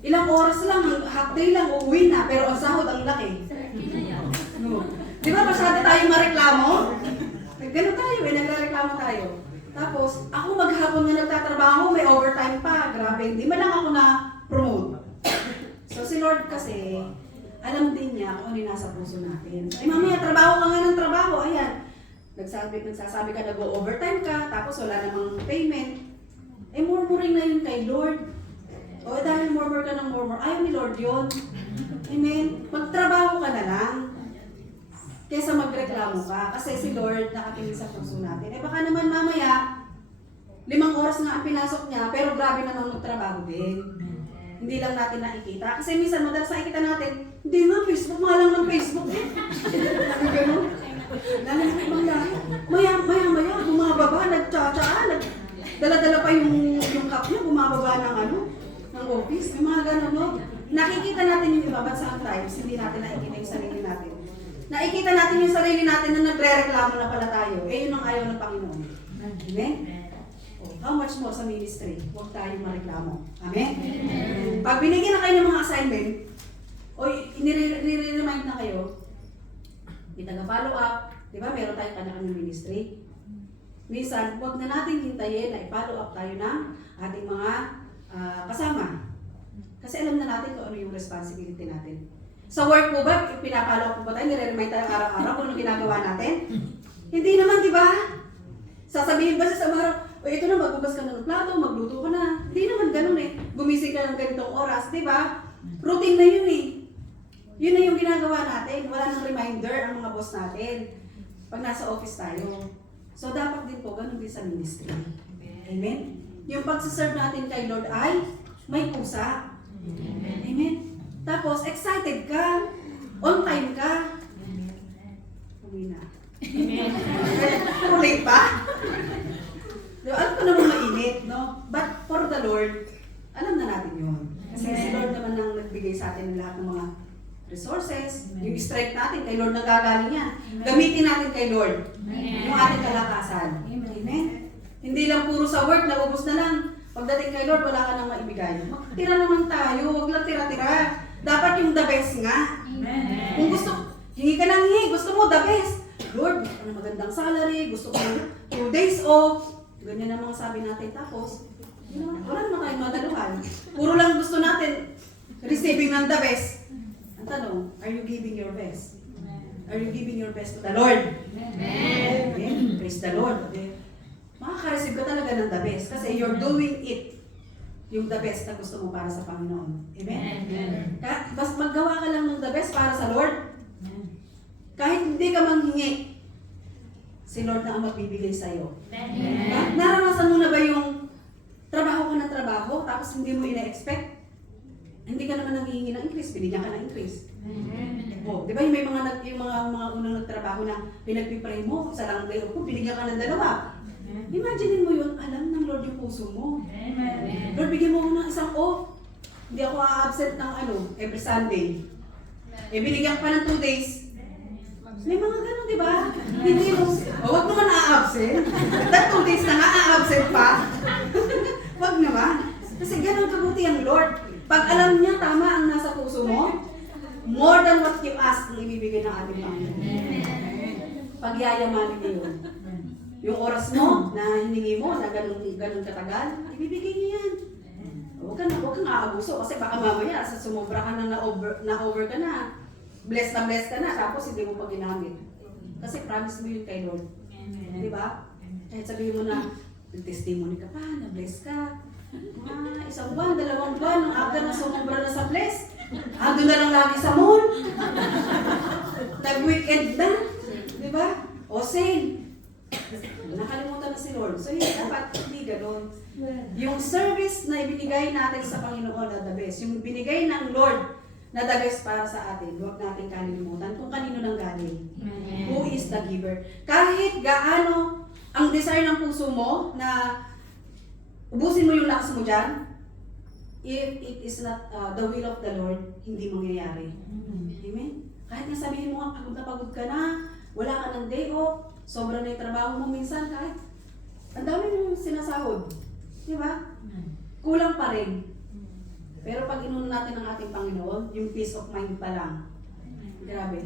Ilang oras lang, half day lang, uuwi na, pero ang sahod ang laki. No. Di ba masyado tayo mareklamo? Ganun tayo, nagre-reklamo tayo. Tapos, ako maghapon na nagtatrabaho, may overtime pa, grabe, hindi man lang ako na-promote. So si Lord kasi, alam din niya kung ano yung nasa puso natin. Ay mamaya, trabaho ka nga ng trabaho, ayan. Nagsasabi ka, nag-overtime ka, tapos wala namang payment. Eh, murmuring na yun kay Lord. O dahil murmur ka ng murmur, ayaw ni Lord yun. Amen? Magtrabaho ka na lang. Kesa magreklamo ka. Kasi si Lord nakatingin sa puso natin. Eh baka naman mamaya, 5 oras nga ang pinasok niya, pero grabe naman magtrabaho din. Hindi lang natin nakikita. Kasi minsan, madalas nakikita natin, hindi nga, Facebook, mga lang ng Facebook eh. Ganun. Lalo na ibang lahi. Maya, bumababa, nagtsatsaa, dala-dala pa yung cup niya, bumababa ng office. May mga ganun, no? Nakikita natin yung iba, but sometimes, hindi natin nakikita yung sarili natin. Nakikita natin yung sarili natin na nagre-reklamo na pala tayo. Eh, yun ang ayaw ng Panginoon. Amen? How much more sa ministry? Huwag tayong mareklamo. Amen? Pag binigyan na kayo ng mga assignment, o nire-remind na kayo, itaga-follow up, di ba? Meron tayong kanya-kanyang ministry. Minsan, huwag na natin hintayin na i-follow up tayo ng ating mga kasama. Kasi alam na natin kung ano yung responsibility natin. Sa work po ba, pinapollow up po ba tayo, nire-remind tayo araw-araw kung ano ginagawa natin? Hindi naman, di ba? Sasabihin ba sa araw, o ito na, magbugas ka na ng plato, magluto ka na. Hindi naman ganun eh. Gumising ka ng ganitong oras, di ba? Routine na yun eh. Yun na yung ginagawa natin. Wala nang reminder ang mga boss natin pag nasa office tayo. So dapat din po, ganun din sa ministry. Amen? Yung pagsiserve natin kay Lord ay may pusa. Amen? Tapos, excited ka. On time ka. Uwi na. Ulit pa? Alam ko naman mainit, no? But for the Lord, alam na natin yun. Kasi si Lord naman ang nagbigay sa atin ng lahat ng mga resources. Yung strength natin, kay Lord nagagaling yan. Gamitin natin kay Lord yung ating kalakasan. Amen? Hindi lang puro sa work, naubos na lang. Pagdating kay Lord, wala ka nang maibigay. Magtira naman tayo, huwag lang tira-tira. Dapat yung the best nga. Kung gusto, hingi ka ng hingi, gusto mo the best. Lord, gusto ko ng magandang salary, gusto ko ng 2 days off. Ganyan ang mga sabi natin. Tapos, wala naman tayong madaluhan. Puro lang gusto natin receiving ng the best. Ang tanong, are you giving your best? Are you giving your best to the Lord? Amen. Praise the Lord. Makaka-receive ka talaga ng the best kasi you're doing it. Yung the best na gusto mo para sa Panginoon. Amen? Basta maggawa ka lang ng the best para sa Lord. Kahit hindi ka manghingi, si Lord na ang magbibigay sa'yo. Naranasan mo na ba yung trabaho ka ng trabaho tapos hindi mo ina-expect? Hindi ka naman nanghihingi ng increase, binigyan ka ng increase. O, di ba yung may mga unang nagtrabaho na pinagpipray mo, isa lang day ko, binigyan ka ng 2. Imagine mo yun, alam ng Lord yung puso mo. Lord, bigyan mo ng isang off. Hindi ako a-absent ng every Sunday. Eh, binigyan ka pa ng 2 days. May mga ganun, di ba? Hindi mo, huwag naman a-absent. That 2 days na nga, a-absent pa. Huwag naman. Kasi ganun kabuti ang Lord. Pag alam niya tama ang nasa puso mo, more than what you ask ang ibibigay ng ating Panginoon. Pagyayamanin niyo yun. Yung oras mo na hiningi mo na ganun katagal, ibibigay niyo yan. Huwag kang aabuso kasi baka mamaya sa sumobra ka na na-over ka na. Blessed ka na, tapos hindi mo pa ginamit. Kasi promise mo yun kay Lord. Di ba? Kahit sabihin mo na, testimony ka pa, na-bless ka. Isang buwan, 2 buwan, nung after na sumubra na sa bless. Ando na lang lagi sa mall. Nag-weekend na. Di ba? O sale. Nakalimutan na si Lord. So, hindi ganun. Yung service na ibinigay natin sa Panginoon na the best, yung binigay ng Lord na the best para sa atin, huwag natin kalimutan kung kanino nang galing. Who is the giver? Kahit gaano ang desire ng puso mo na ubusin mo yung lakas mo dyan, if it is not the will of the Lord, hindi mangyayari. Amen? Kahit na sabihin mo nga, pagod na pagod ka na, wala ka ng day off, sobra na yung trabaho mo minsan, kahit ang dami mong sinasahod. Di ba? Kulang pa rin. Pero pag inuno natin ang ating Panginoon, yung peace of mind pa lang. Grabe.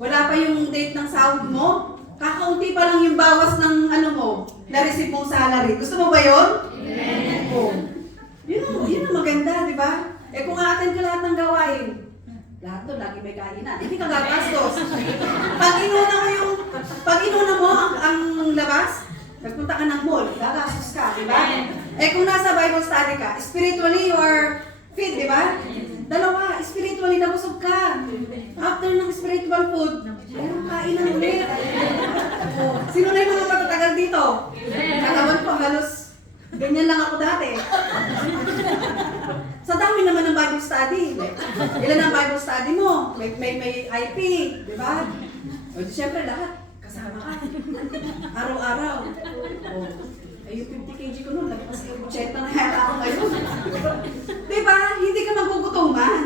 Wala pa yung date ng sahod mo, kakaunti pa lang yung bawas ng ano mo, na-receive mong salary. Gusto mo ba yun? Amen. Oo. Yun ang maganda, di ba? Eh kung aatin ka lahat ng gawain, lahat doon, lagi may kainan. Hindi ka gagastos. Pag inuna mo ang labas, nagpunta ka ng mall, gagastos ka, di ba? Eh kung nasa Bible study ka, spiritually you are fit, di ba? Dalawa, spiritually nabusog ka. After ng spiritual food, meron kainan ulit. Sino na yung mga matatagal dito? Katawan ko, halos ganyan lang ako dati. Sa dami naman ng Bible study. Ilan ang Bible study mo? May IP, di ba? O di syempre lahat, kasama ka. Araw-araw. O, ay yung 50 kg ko noon, lagpas yung 80 na yata ako ngayon. Di ba? Hindi ka magugutuman.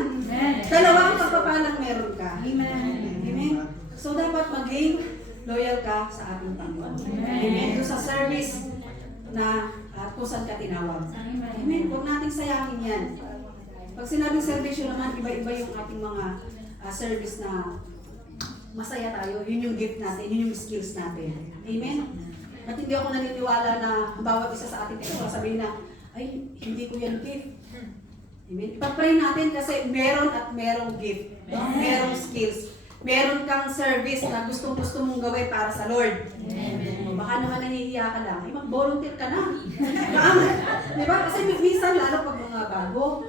Dalawang pagpapalang meron ka. Amen. So dapat maging loyal ka sa ating Panginoon. Amen. Doon sa service na kung saan ka tinawag. Amen. Huwag nating sayangin yan. Pag sinabing servisyo naman, iba-iba yung ating mga service na masaya tayo. Yun yung gift natin, yun yung skills natin. Amen. At hindi ako naniniwala na bawat isa sa ating ito, sabihin na, ay, hindi ko yan gift. Amen. Ipag-pray natin kasi meron at merong gift. Merong skills. Meron kang service na gustong-gusto mong gawin para sa Lord. Amen. Baka naman nahihiya ka lang, ay mag-volunteer ka na. Diba? Kasi minsan, lalo pag mga bago,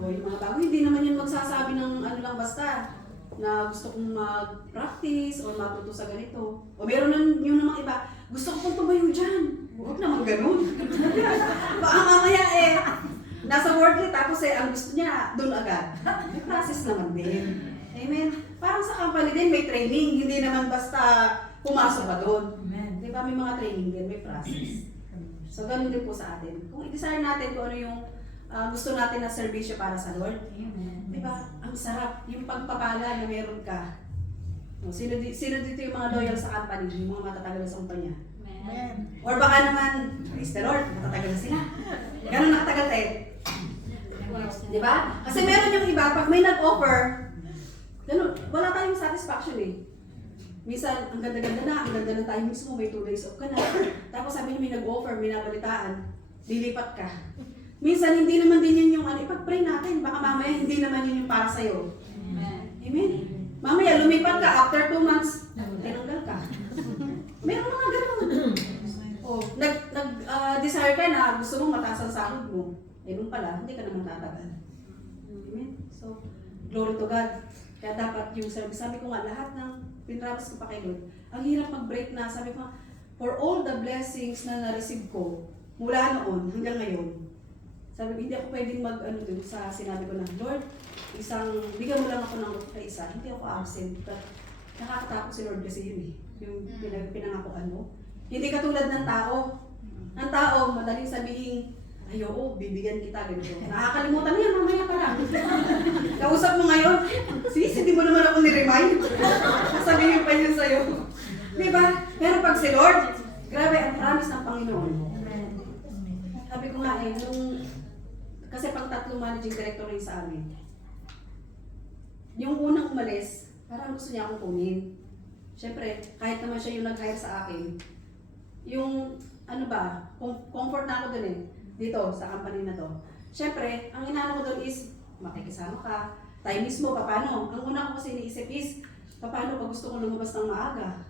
yung mga bago, hindi naman yun magsasabi ng ano lang basta na gusto kong mag-practice o matuto sa ganito. O meron na yun namang iba, gusto ko pong tumayo dyan. Huwag naman ganun. Baka mamaya nasa work tapos ang gusto niya doon agad. May process naman din. Amen. Parang sa company din may training, hindi naman basta pumasok ka doon. Di ba may mga training din, may process. So ganun din po sa atin. Kung i-desire natin kung ano yung gusto natin na serbisyo para sa Lord, di ba? Ang sarap, yung pagpapala na meron ka. Sino dito yung mga loyal sa company, yung mga matatagal sa kumpanya? Or baka naman, praise the Lord, matatagal na sila. Ganun nakatagal tayo. Di ba? Kasi meron yung iba, pag may nag-offer, ganun, wala tayong satisfaction eh. Minsan, ang ganda-ganda na, ang ganda ng time mismo, may 2 days off ka na. Tapos sabi niyo may nag-offer, may nabalitaan, lilipat ka. Minsan, hindi naman din yun yung ipag-pray natin. Baka mamaya, hindi naman yun yung para sa'yo. Amen? Mamaya, lumipat ka, after 2 months, tinanggal ka. Meron mga ganun. O, nag-desire ka na gusto mong mataas ang sahod mo. Nung pala, hindi ka naman tatagal. Amen? So, glory to God. Kaya dapat yung service, sabi ko nga, lahat ng pinrabas ko pa kay Lord, ang hirap mag-break na, sabi ko, for all the blessings na na-receive ko, mula noon hanggang ngayon, sabi ko, hindi ako pwedeng dun sa sinabi ko na, Lord, bigyan mo lang ako ng kay isa, hindi ako absent. Nakakatakot si Lord kasi yun eh, yung pinangakuan mo. Hindi katulad ng tao. Ang tao, madaling sabihin, ay oo, bibigyan kita, ganito. Nakakalimutan na yan, mamaya pa lang. Kausap mo ngayon, sis, hindi mo naman ako ni-remind. Sabihin pa yun sa'yo. Diba? Pero pag si Lord, grabe, ang promise ng Panginoon. Sabi ko nga kasi pang 3 managing director rin sa amin. Yung unang umalis, parang gusto niya akong kunin. Siyempre, kahit naman siya yung nag-hire sa akin, yung, comfort na ako dun eh. Dito, sa company na to. Siyempre, ang inaano ko doon is, makikisama ka, tayo mismo, paano? Ang una ko kasi iniisip is, paano pag gusto ko lumabas ng maaga?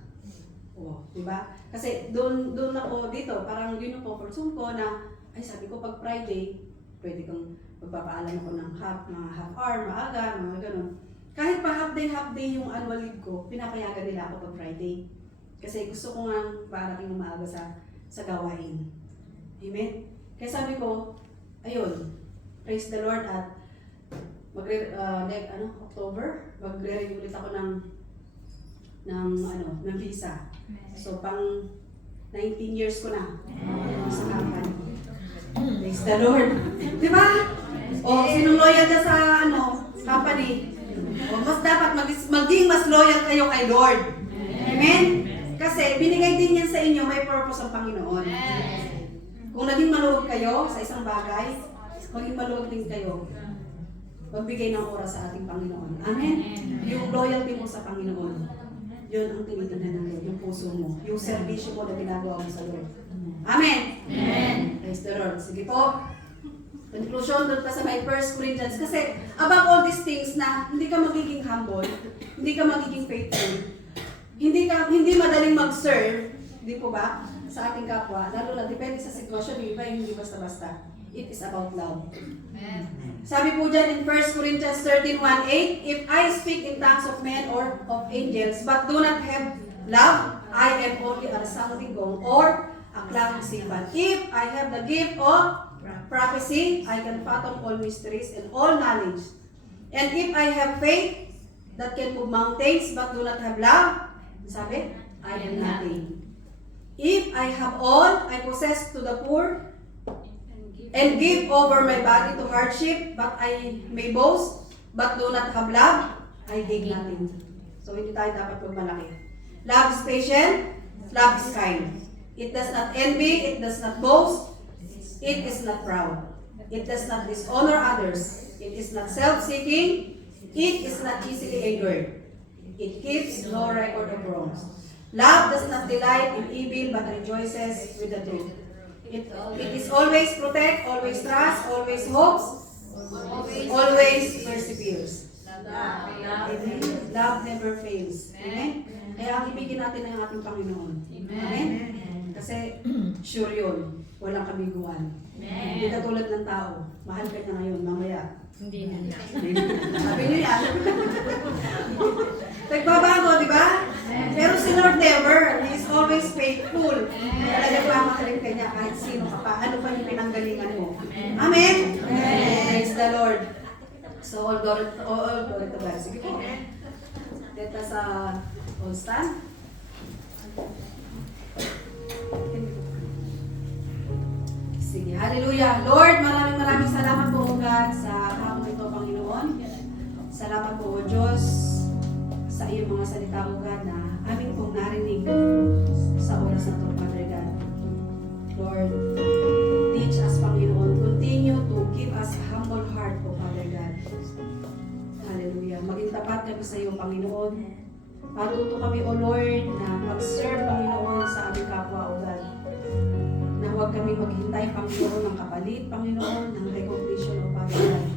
O O, di ba? Kasi doon ako dito, parang yun yung comfort zone ko na, ay sabi ko pag Friday, pwede kang magpapaalam ako ng mga half hour, maaga, mga ganun. Kahit pa half day yung annual leave ko, pinapayagan nila ako pag Friday. Kasi gusto ko nga parating maaga sa gawain. Amen? Kaya sabi ko, ayun, praise the Lord at October, magre-renew ulit ako ng visa. So pang 19 years ko na sa company. Praise the Lord. Di ba? O sinong loyal ka sa company? O mas dapat maging mas loyal kayo kay Lord. Amen? Kasi binigay din yan sa inyo, may purpose ang Panginoon. Kung naging maluwag kayo sa isang bagay, maging maluwag din kayo. Magbigay ng oras sa ating Panginoon. Amen? Yung loyalty mo sa Panginoon, yun ang tinitingnan ng Lord, yung puso mo, yung servisyo mo na ginagawa mo sa Lord. Amen? Amen. Praise the Lord. Sige po. Conclusion, doon pa sa may 1 Corinthians. Kasi above all these things na hindi ka magiging humble, hindi ka magiging faithful, hindi madaling mag-serve, di po ba? Sa ating kapwa, lalo na depende sa sitwasyon, iba hindi basta-basta. It is about love. Amen. Sabi po dyan in 1 Corinthians 13:1-8, if I speak in tongues of men or of angels, but do not have love, I am only a sounding gong or a clanging cymbal. If I have the gift of prophecy, I can fathom all mysteries and all knowledge. And if I have faith that can move mountains, but do not have love, sabi, I am nothing. If I have all I possess to the poor, and give over my body to hardship, but I may boast, but do not have love, I gain nothing. So hindi tayo dapat magmalaki. Love is patient, love is kind. It does not envy, it does not boast, it is not proud. It does not dishonor others. It is not self-seeking, it is not easily angered. It keeps no record of wrongs. Love does not delight in evil, but rejoices with the truth. It is always protect, always trust, always hopes, always perseveres. Amen. Love never fails. Amen. Kaya ang ibigin natin ng ating Panginoon. Amen. Kasi sure yun. Walang kabiguan. Hindi katulad ng tao. Mahal ka niya ngayon, mamaya. Hindi na. Sabi niyo yan. Nagbabago, di ba? Pero si Lord never. He is always faithful. Talagang mamahalin ka niya kahit sino ka pa. Ano pa yung pinanggalingan mo. Amen? Praise the Lord. So, all glory to God. Sige po. Let us all stand. Sige, hallelujah. Lord, maraming salamat po, O God, sa hapon ito, Panginoon. Salamat po, O Diyos, sa iyong mga salita, O God, na aming pong narinig sa oras na ito, Father God. Lord, teach us, Panginoon. Continue to give us a humble heart, O Father God. Hallelujah. Maging tapat kami sa iyo, Panginoon. Patuto kami, O Lord, na mag-serve, Panginoon, sa aming kapwa, O God. Na huwag kami maghintay, Panginoon, ng kapalit, Panginoon, ng recognition, O Father God.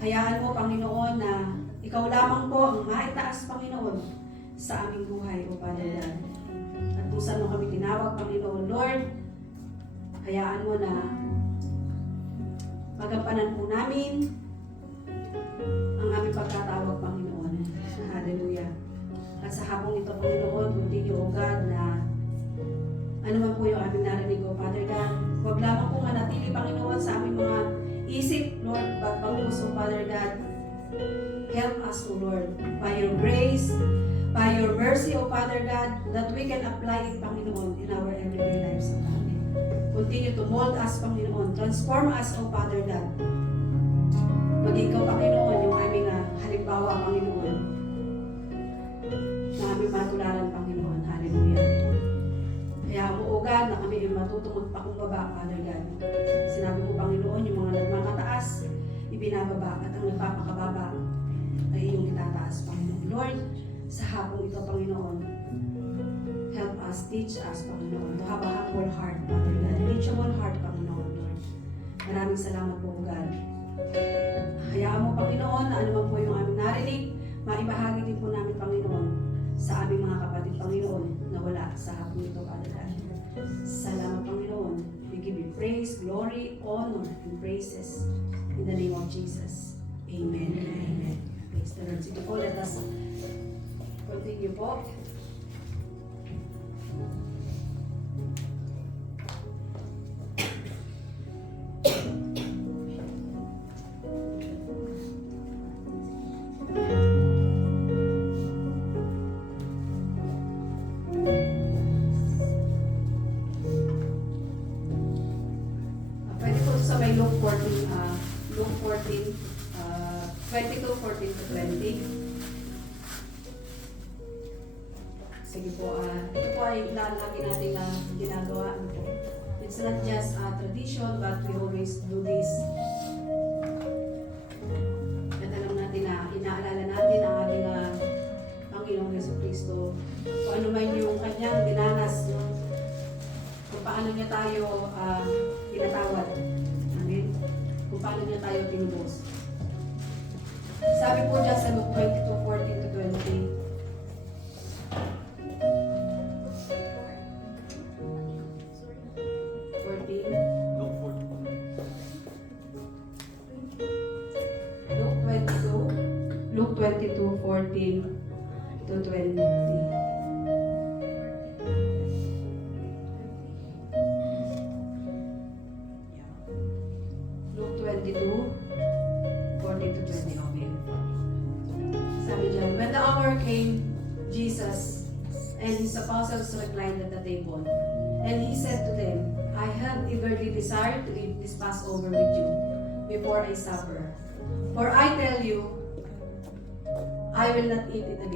Hayaan mo, Panginoon, na ikaw lamang po ang maitaas, Panginoon, sa aming buhay, O Father God. At kung saan mo kami tinawag, Panginoon, Lord, hayaan mo na magampanan po namin ang aming pagkatawag, Panginoon. Hallelujah. At sa hapong ito, Panginoon, continue, O God, na ano man po yung aming narinig, O Father God. Huwag lamang po manatili, Panginoon, sa aming mga isip, Lord, pagpangpuso, Father God. Help us, O Lord, by your grace, by your mercy, O Father God, that we can apply it, Panginoon, in our everyday lives, O God. Continue to mold us, Panginoon. Transform us, O Father God. Maging ikaw, Panginoon, yung aming halimbawa, Panginoon, na aming matularan, Panginoon. Hallelujah. Kaya mo, O God, na kami yung matutong magpakumbaba, Father God. Sinabi mo, Panginoon, yung mga nagmakataas, ibinababa, at ang nagpapakababa ay iyong itataas, Panginoon. Lord, sa hapong ito, Panginoon, help us, teach us, Panginoon, to have a humble heart, Father God. Teachable heart, Panginoon, Lord. Maraming salamat po, O God. Hayaan mo, Panginoon, na ano man po yung aming narinig, maibahagi din po namin, Panginoon, sa aming mga kapatid, Panginoon, na wala sa hapon ito, Father God. Salamat, Panginoon. We give you praise, glory, honor, and praises in the name of Jesus. Amen and amen. Praise the Lord. Sige po, let us continue po. Pwede po sa may Luke 14, Luke 14, 22, 14 to 20. Sige po, ito po ay lagi natin na ginagawa. Ano po? It's not just a tradition, but we always do this. At alam natin na inaalala natin ang ating Panginoong Jesucristo. Kung ano man yung kanyang dinanas, no? Kung paano niya tayo pinatawad. Amen? Kung paano niya tayo tinubos. Sabi po dyan sa Luke 22, 14 to 20. Luke 22, 14 to 20. Luke 22, 14 to 20. Okay. Sabi dyan, when the hour came, Jesus and his apostles reclined at the table. And he said to them, I have eagerly desired to eat this Passover with you before I suffer. For I tell you, I will not eat it again